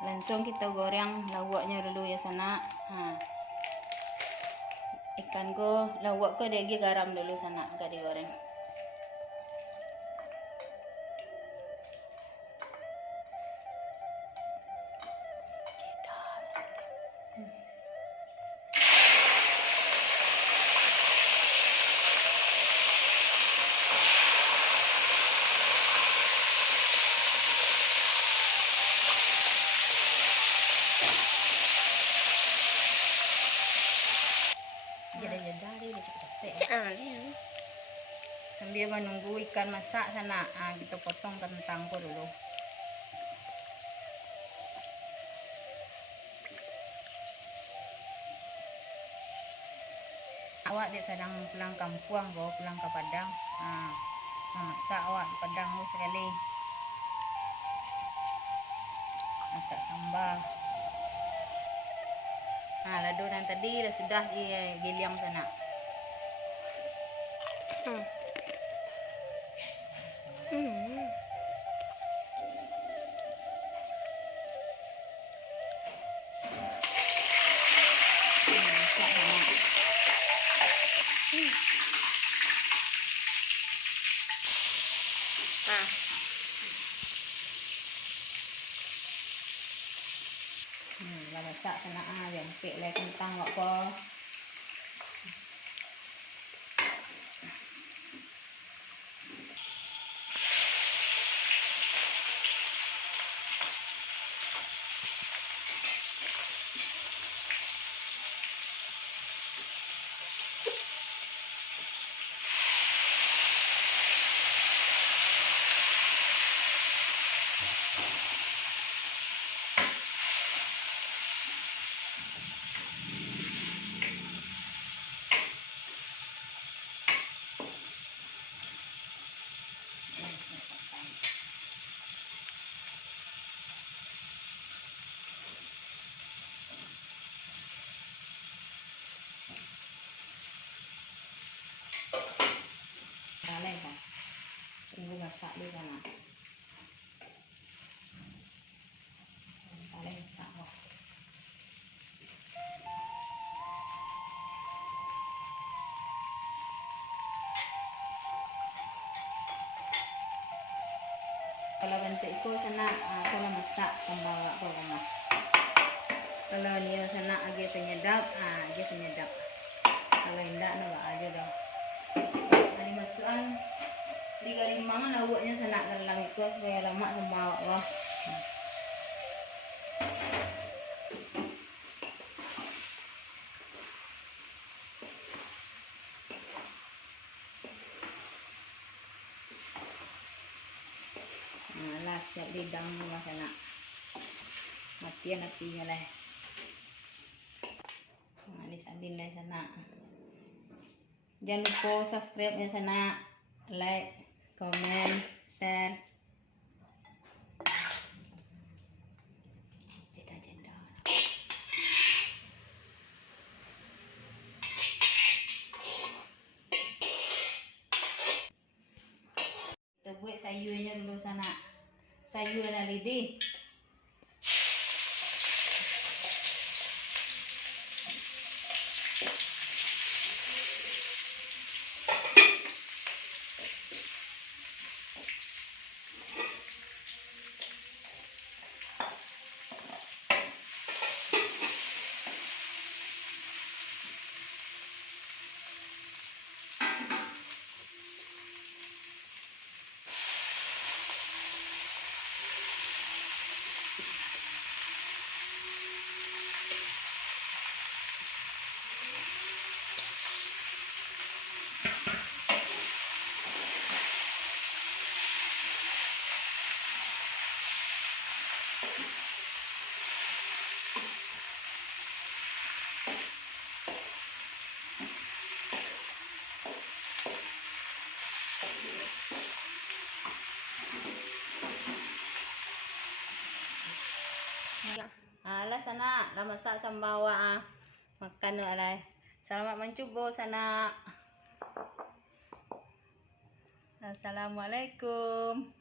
Langsung kita goreng lawaknya dulu ya sana. Ikan ko, lawak ko lagi garam dulu sana, agak digoreng. Sambil menunggu ikan masak sana, kita potong kentang ko dulu. Awak dia sedang pulang kampung ko, pulang ke Padang. Masak awak di Padang ko sekali. Masak sambal. Lado yang tadi sudah digiling sana. Masak sana jampik le kentang kok ko. Tunggu masak dulu sana. Masak kok. Kalau bentuk ko sana, kalau masak pembawa ko mas. Kalau dia sana agak penyedap, agak penyedap. Kalau tidak, nak aja dah. Ini masukan 3-5 lawaknya sana dalam itu supaya lemak pembawa ko. Siap lidang lah sana. Matian apinya lah. Disalin lah sana. Jangan lupa subscribe-nya sana, like, comment, share. Jeda-jeda. Kita buat sayurnya dulu sana. Sayur dah ready. Alah sana, dah masak sambawa makan tu alai. Selamat mencuba sana. Assalamualaikum.